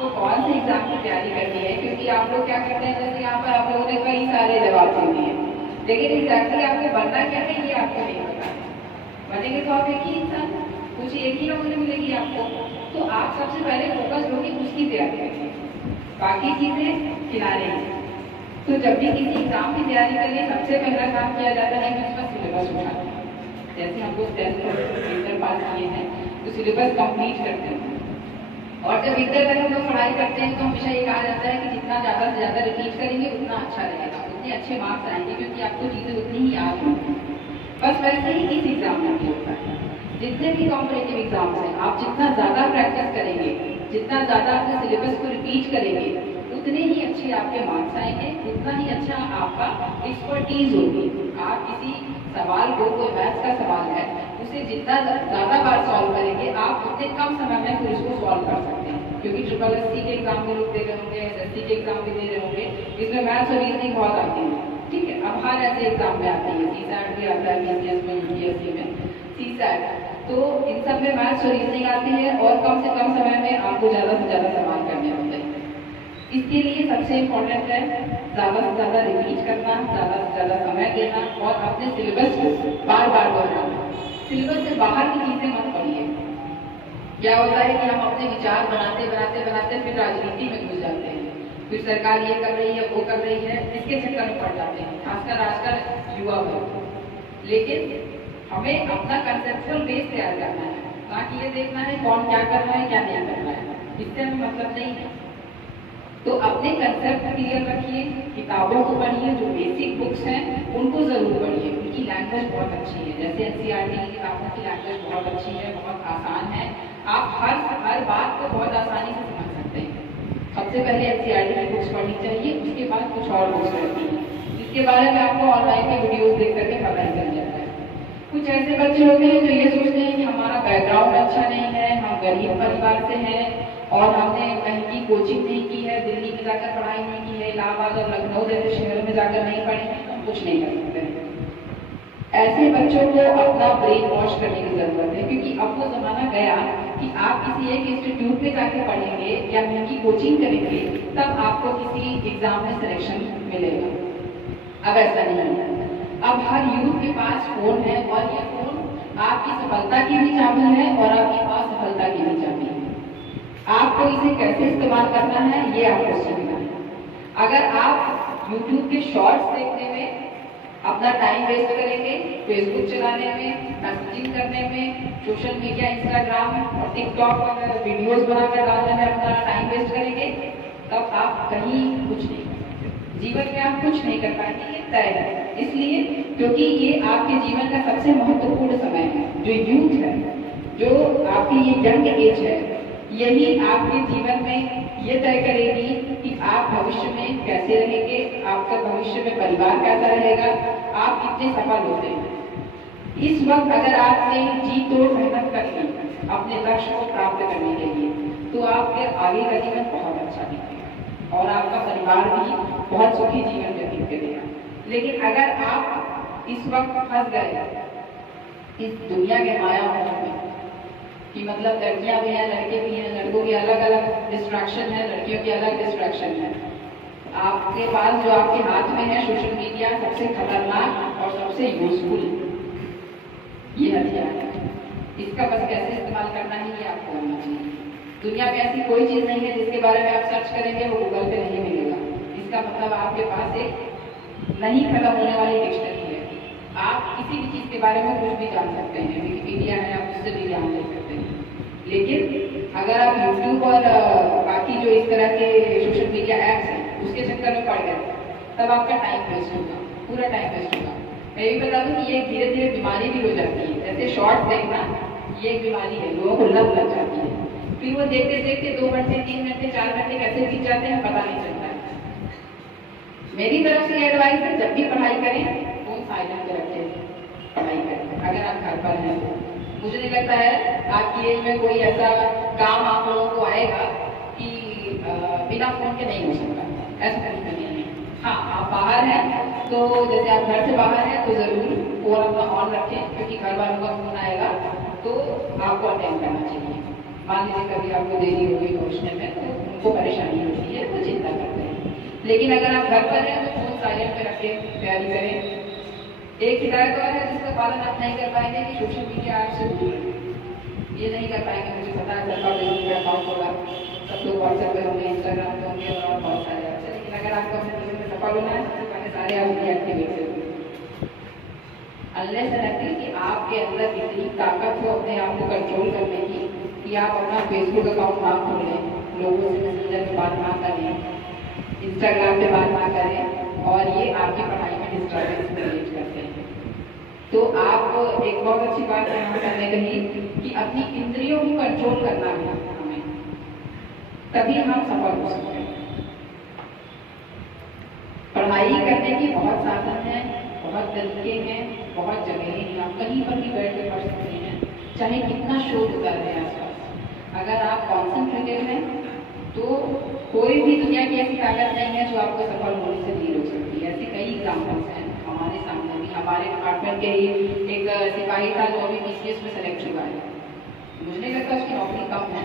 आपको कौन से एग्जाम की तैयारी करनी है, क्योंकि आप लोग क्या करते हैं, जैसे यहाँ पर आप लोगों ने कई सारे जवाब दे दिए, लेकिन एग्जैक्टली आपको बनना क्या है ये आपको नहीं पता। बनेंगे तो आप एक ही इंसान, कुछ एक ही नौकरी मिलेगी आपको। तो आप सबसे पहले फोकस होगी उसकी तैयारी करिए, बाकी चीजें किनारे हैं। तो जब भी किसी एग्जाम की तैयारी करिए, सबसे पहला काम किया जाता है कि उसका सिलेबस उठाना है। जैसे हम लोग 10th इंटर पास किए हैं तो सिलेबस कंप्लीट करते हैं, और जब इंटर तक हम लोग पढ़ाई करते हैं तो हमेशा ये कहा जाता है कि जितना ज़्यादा से ज़्यादा रिपीट करेंगे उतना अच्छा रहेगा, उतने अच्छे मार्क्स आएंगे, क्योंकि आपको चीज़ें उतनी ही याद होंगी। बस वैसे ही इस एग्जाम में भी होता है। जितने भी कॉम्पिटेटिव एग्जाम्स हैं, आप जितना ज़्यादा प्रैक्टिस करेंगे, जितना ज़्यादा अपने सिलेबस को रिपीट करेंगे, उतने ही अच्छे आपके मार्क्स आएंगे, उतना ही अच्छा आपका एक्सपर्टीज होगी। आप किसी सवाल को, कोई मैथ्स का सवाल है, उसे जितना ज़्यादा बार सॉल्व करेंगे, आप उतने कम समय में फिर उसको सॉल्व कर सकते हैं। क्योंकि ट्रिपल एससी के एग्जाम में लोग दे रहे होंगे, एसएससी के एग्जाम भी दे रहे होंगे, इसमें मैथ्स और रीजनिंग बहुत आती है। ठीक है, अब हर ऐसे एग्जाम में आती है, सीसैट भी आता है, बीसीएस में, यूपीएससी में, सीसैट, तो इन सब में मैथ्स और रीजनिंग आती है, और कम से कम समय में आपको ज़्यादा से ज़्यादा सवाल करने होते हैं। इसके लिए सबसे इम्पोर्टेंट है ज़्यादा से ज़्यादा रिपीट करना, ज़्यादा से ज़्यादा समय देना, और अपने सिलेबस को बार बार दोहराना। सिलेबस से बाहर की चीज़ें मत पढ़िए। क्या होता है कि हम अपने विचार बनाते बनाते बनाते फिर राजनीति में घुस जाते हैं, फिर सरकार ये कर रही है, वो कर रही है, इसके चक्कर में पड़ जाते हैं, खासकर आजकल युवा वर्ग। लेकिन हमें अपना कंसेप्चुअल बेस तैयार करना है, ताकि ये देखना है कौन क्या कर रहा है, क्या नहीं कर रहा है, इससे हमें मतलब नहीं है। तो अपने कंसेप्ट क्लियर रखिए, किताबों को पढ़िए, जो बेसिक बुक्स हैं उनको जरूर पढ़िए, उनकी लैंग्वेज बहुत अच्छी है। जैसे एनसीईआरटी की किताबों की लैंग्वेज बहुत अच्छी है, बहुत आसान है, आप हर बात को बहुत आसानी से समझ सकते हैं। सबसे पहले एनसीईआरटी की बुक्स पढ़नी चाहिए, उसके बाद कुछ और बुक्स रहती हैं, जिसके बारे में आपको ऑनलाइन में वीडियोज देख करके पता ही चल जाता है। कुछ ऐसे बच्चे होते हैं जो ये सोचते हैं कि हमारा बैकग्राउंड अच्छा नहीं है, हम गरीब परिवार से हैं, और हमने कहीं की कोचिंग नहीं की है, दिल्ली में जाकर पढ़ाई नहीं की है, इलाहाबाद और लखनऊ जैसे शहरों में जाकर नहीं पढ़े हैं, तो कुछ नहीं कर सकते हैं। ऐसे बच्चों को अपना ब्रेन वॉश करने की जरूरत है, क्योंकि अब वो जमाना गया कि आप किसी एक इंस्टीट्यूट में जाके पढ़ेंगे या महंगी कोचिंग करेंगे तब आपको किसी एग्जाम में सिलेक्शन मिलेगा। अब ऐसा नहीं है। अब हर यूथ के पास फोन है, और ये फोन आपकी सफलता की भी चाबी है और आपकी असफलता की भी चाबी है। आपको इसे कैसे इस्तेमाल करना है ये आपको सीखना है। अगर आप YouTube के शॉर्ट्स देखने में अपना टाइम वेस्ट करेंगे, फेसबुक चलाने में, मैसेजिंग करने में, सोशल मीडिया, इंस्टाग्राम और टिकटॉक पर वीडियोस बनाकर डालने में अपना टाइम वेस्ट करेंगे, तब आप कहीं कुछ नहीं कर सकते। जीवन में आप कुछ नहीं कर पाएंगे, ये तय है। इसलिए क्योंकि ये आपके जीवन का सबसे महत्वपूर्ण समय है, जो यूथ है, जो आपकी ये यंग एज है, यही आपके जीवन में ये तय करेगी कि आप भविष्य में कैसे रहेंगे, आपका भविष्य में परिवार कैसा रहेगा, आप कितने सफल होते हैं। इस वक्त अगर आपने जी तोड़ मेहनत कर ली अपने लक्ष्य को प्राप्त करने के लिए, तो आपके आगे का जीवन बहुत अच्छा बीतेगा और आपका परिवार भी बहुत सुखी जीवन व्यतीत करेगा। लेकिन अगर आप इस वक्त फंस गए इस दुनिया के माया मोह में कि मतलब लड़कियां भी हैं, लड़के भी हैं, लड़कों के अलग अलग डिस्ट्रैक्शन है, लड़कियों की अलग डिस्ट्रैक्शन है, आपके पास जो आपके हाथ में है सोशल मीडिया सबसे खतरनाक और सबसे यूजफुल ये हथियार है। इसका बस कैसे इस्तेमाल करना है ये आपको आना चाहिए। दुनिया में ऐसी कोई चीज नहीं है जिसके बारे में आप सर्च करेंगे वो गूगल पे नहीं मिलेगा। इसका मतलब आपके पास एक नहीं खत्म होने वाली डिक्शनरी है। आप किसी भी चीज के बारे में कुछ भी जान सकते हैं, विकिपीडिया है, आप उससे भी ज्ञान ले सकते हैं। लेकिन अगर आप यूट्यूब और बाकी जो इस तरह के सोशल मीडिया ऐप्स हैं उसके चक्कर में पड़ गए, तब आपका टाइम वेस्ट होगा, पूरा टाइम वेस्ट होगा। मैं ये बता दूं कि ये धीरे धीरे बीमारी भी हो जाती है। जैसे शॉर्ट्स देखना ये एक बीमारी है, लोगों को लत लग जाती है, फिर वो देखते देखते 2 घंटे 3 घंटे 4 घंटे कैसे बीत जाते हैं पता नहीं चलता है। मेरी तरफ से एडवाइस है, जब भी पढ़ाई करें फोन साइलेंट पे रखें, पढ़ाई करें। अगर आप घर पर हैं तो मुझे नहीं लगता है आपकी एज में कोई ऐसा काम आप लोगों को आएगा कि बिना फोन के नहीं हो सकता, ऐसा कुछ नहीं है। हाँ, आप बाहर हैं तो जैसे आप घर से बाहर हैं तो जरूर फोन अपना ऑन रखें, क्योंकि घर वालों का फोन आएगा तो आपको अटेंड करना चाहिए। मान लीजिए कभी आपको देरी हो गई पहुंचने में तो उनको परेशानी होती है, वो चिंता करते हैं। लेकिन अगर आप घर पर हैं तो फोन साइलेंट पे रख के तैयारी करें। एक हिदायत और है जिसका पालन आप नहीं कर पाएंगे कि सोशल मीडिया ऐप से दूर रहें। ये नहीं कर पाएंगे, मुझे पता है सबका फेसबुक का अकाउंट होगा, सब लोग व्हाट्सएप पे होंगे, इंस्टाग्राम पे होंगे और बहुत सारे ऐप्स हैं। लेकिन अगर आपको अपने जीवन में सफल होना है तो पहले सारे आप डीएक्टिवेट करें। अनलेस एंड कि आपके अंदर इतनी ताकत हो अपने आप को कंट्रोल करने की कि आप अपना फेसबुक अकाउंट ना खोलें, लोगों से मैसेंजर पे बात ना करें, इंस्टाग्राम पे बात ना करें और ये आपकी पढ़ाई में डिस्टर्बेंस क्रिएट करते हैं। तो आप एक बहुत अच्छी बात यहाँ करने कही कि अपनी इंद्रियों को कंट्रोल करना है हमें, तभी हम सफल हो सकते हैं। पढ़ाई करने के बहुत साधन हैं, बहुत तरीके हैं, बहुत जगह हैं, आप कहीं पर भी बैठ के पढ़ सकते हैं, चाहे कितना शोर होता रहे आसपास। अगर आप कॉन्सेंट्रेटेड हैं तो कोई भी दुनिया की ऐसी ताकत नहीं है जो आपको सफल होने से नहीं रोक सकती है। ऐसे कई एग्जाम्पल्स हैं हमारे सामने भी। हमारे डिपार्टमेंट के ही एक सिपाही था जो अभी BCS में सेलेक्ट हुआ है। मुझे नहीं लगता उसकी नौकरी कम है,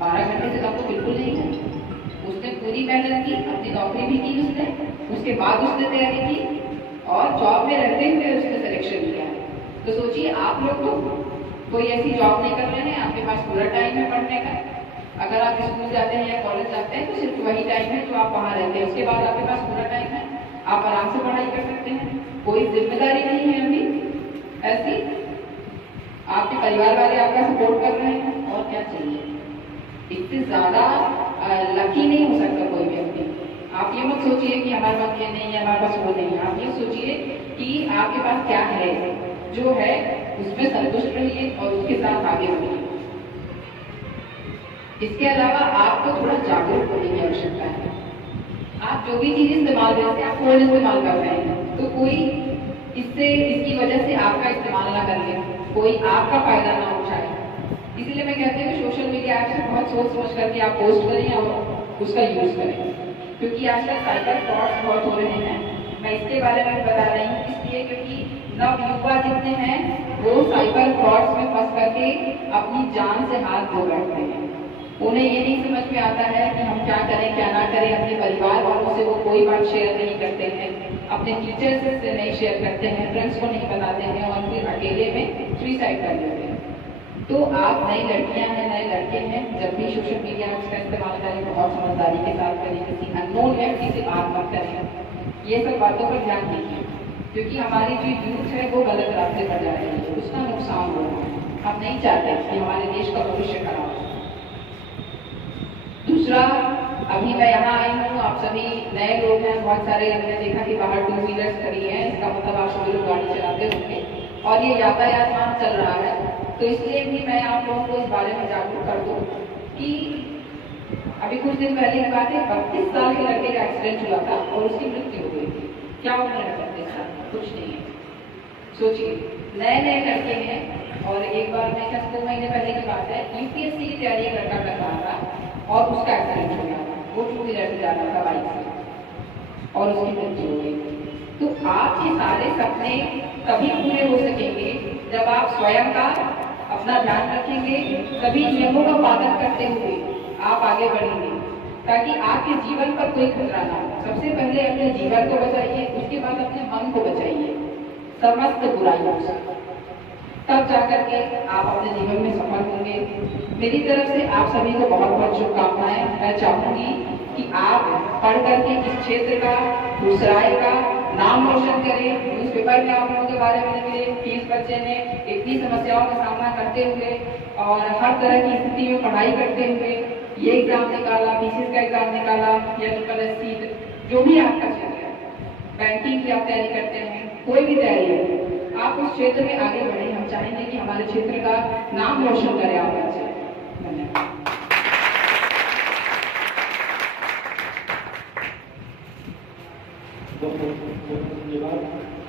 12 घंटे से कम तो बिल्कुल नहीं है। उसने पूरी मेहनत की, अपनी नौकरी भी की उसने, उसके बाद उसने तैयारी की और जॉब में रहते हुए उसने सिलेक्शन किया है। तो सोचिए आप लोग तो कोई ऐसी जॉब नहीं कर रहे हैं, आपके पास पूरा टाइम है पढ़ने का। अगर आप स्कूल जाते हैं या कॉलेज जाते हैं तो सिर्फ वही टाइम है जो आप वहाँ रहते हैं, उसके बाद आपके पास पूरा टाइम है, आप आराम से पढ़ाई कर सकते हैं, कोई जिम्मेदारी नहीं है अभी ऐसी, आपके परिवार वाले आपका सपोर्ट कर रहे हैं, और क्या चाहिए। इससे ज़्यादा लकी नहीं हो सकता कोई व्यक्ति। आप ये मत सोचिए कि हमारे पास ये नहीं है, हमारे पास वो नहीं है। आप ये सोचिए कि आपके पास क्या है, जो है उसमें संतुष्ट रहिए और उसके साथ आगे बढ़िए। इसके अलावा आपको थोड़ा जागरूक होने की आवश्यकता है। आप जो भी चीज इस्तेमाल करते हैं, आप फोन इस्तेमाल कर रहे हैं तो कोई इसकी वजह से आपका इस्तेमाल ना कर ले, कोई आपका फायदा ना उठाए। इसीलिए मैं कहती हूँ सोशल मीडिया ऐप से बहुत सोच समझ करके आप पोस्ट करें और उसका यूज करें, क्योंकि आजकल साइबर फ्रॉड्स बहुत हो रहे हैं। मैं इसके बारे में बता रही हूँ इसलिए क्योंकि नव युवा जितने हैं वो साइबर फ्रॉड्स में फंस करके अपनी जान से हाथ धो बैठते हैं। उन्हें ये नहीं समझ में आता है कि हम क्या करें क्या ना करें। अपने परिवार वालों से वो कोई बात शेयर नहीं करते हैं, अपने टीचर्स से नहीं शेयर करते हैं, फ्रेंड्स को नहीं बताते हैं और फिर अकेले में सुसाइड कर लेते हैं। तो आप नई लड़कियां हैं, नए लड़के हैं, जब भी सोशल मीडिया का इस्तेमाल करें बहुत समझदारी के साथ करें, किसी अननोन व्यक्ति से बात मत करें। ये सब बातों पर ध्यान दीजिए, क्योंकि हमारी जो यूथ है वो गलत रास्ते पर जा रही है, उसका नुकसान हो रहा है। हम नहीं चाहते कि हमारे देश का भविष्य खराब हो। दूसरा, अभी मैं यहाँ आई हूँ, आप सभी नए लोग हैं, बहुत सारे हमने देखा कि बाहर 2 व्हीलर्स खड़ी हैं, इसका मतलब आप सभी लोग गाड़ी चलाते होंगे और ये यातायात चल रहा है। तो इसलिए भी मैं आप लोगों को इस बारे में जागरूक कर दूँ कि अभी कुछ दिन पहले की बात है, 32 साल के लड़के का एक्सीडेंट हुआ था और उसकी मृत्यु हो गई थी। क्या उम्र है 32 साल? कुछ नहीं है। सोचिए, नए नए लड़के हैं और एक बार मैं 2 महीने पहले की बात है, UPSC की तैयारी एक लड़का कर रहा था और उसका एक्सीडेंट हो गया था। वो 2 व्हीलर से जा रहा था बाइक से और उसकी मृत्यु हो गई। तो आपके सारे सपने तभी पूरे हो सकेंगे जब आप स्वयं का अपना ध्यान रखेंगे, सभी नियमों का पालन करते हुए आप आगे बढ़ेंगे, ताकि आपके जीवन पर कोई खतरा ना हो। सबसे पहले अपने जीवन को बचाइए, उसके बाद अपने मन को बचाइए समस्त बुराइयों से, तब जाकर के आप अपने जीवन में सफल होंगे। मेरी तरफ से आप सभी को बहुत बहुत शुभकामनाएं। मैं चाहूंगी कि आप पढ़ करके इस क्षेत्र का, गुजराय का नाम रोशन करें। न्यूज़पेपर में आप लोगों के बारे में मिले कि इस बच्चे ने इतनी समस्याओं का सामना करते हुए और हर तरह की स्थिति में पढ़ाई करते हुए ये एग्जाम निकाला, BCS का एग्जाम निकाला या UPSC, जो भी आपका क्षेत्र है, बैंकिंग की आप तैयारी करते हैं, कोई भी तैयारी है, आप उस क्षेत्र में आगे बढ़े। हम चाहेंगे कि हमारे क्षेत्र का नाम रोशन करें आप बच्चे। धन्यवाद।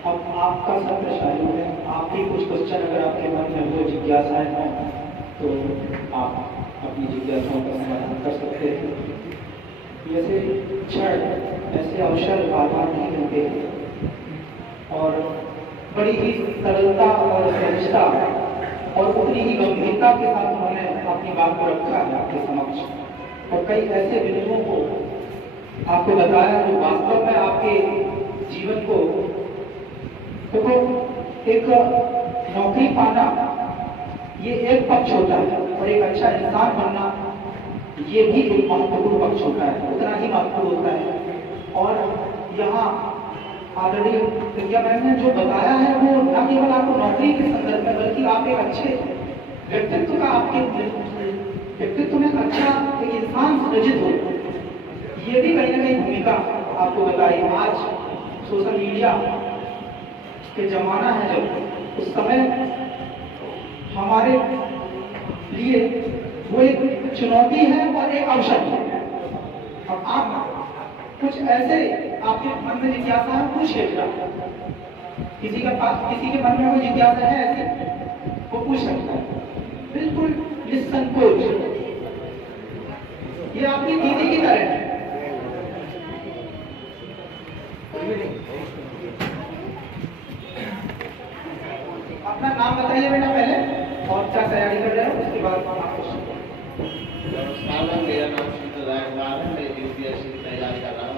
अब आपका सत्र चालू है, आप भी कुछ क्वेश्चन अगर आपके मन में हो, जिज्ञासाएं हों, तो आप अपनी जिज्ञासाओं का समाधान कर सकते हैं। ऐसे क्षण, ऐसे अवसर बार-बार नहीं मिलते और बड़ी ही सरलता और सहजता और उतनी ही गंभीरता के साथ उन्होंने अपनी बात को रखा है आपके समक्ष। और कई ऐसे बिंदुओं को आपको बताया जो वास्तव में आपके जीवन को देखो, एक नौकरी पाना ये एक पक्ष होता है और एक अच्छा इंसान बनना ये भी एक महत्वपूर्ण पक्ष होता है, उतना ही महत्वपूर्ण होता है। और यहाँ आदरणीय विद्या मैम ने जो बताया है वो न केवल आपको नौकरी के संदर्भ में बल्कि आप एक अच्छे व्यक्तित्व का, आपके व्यक्तित्व में अच्छा एक इंसान सृजित हो, ये भी कहीं ना कहीं भूमिका आपको बताई। आज सोशल मीडिया के जमाना है, जब उस समय हमारे लिए वो एक चुनौती है और एक अवसर है। अब आप कुछ ऐसे आपके मन में जिज्ञासा है, पूछ लेगा, किसी के पास किसी के मन में कोई जिज्ञासा है ऐसी, वो पूछ सकता है बिल्कुल निसंकोच। ये आपकी दीदी की तरह है। अपना नाम बताइए बेटा पहले, और क्या तैयारी कर रहे हो, उसके बाद आपको। नमस्कार, मेरा नाम शीतल रायवाल है, मैं यूपीएससी की तैयारी कर रहा हूँ।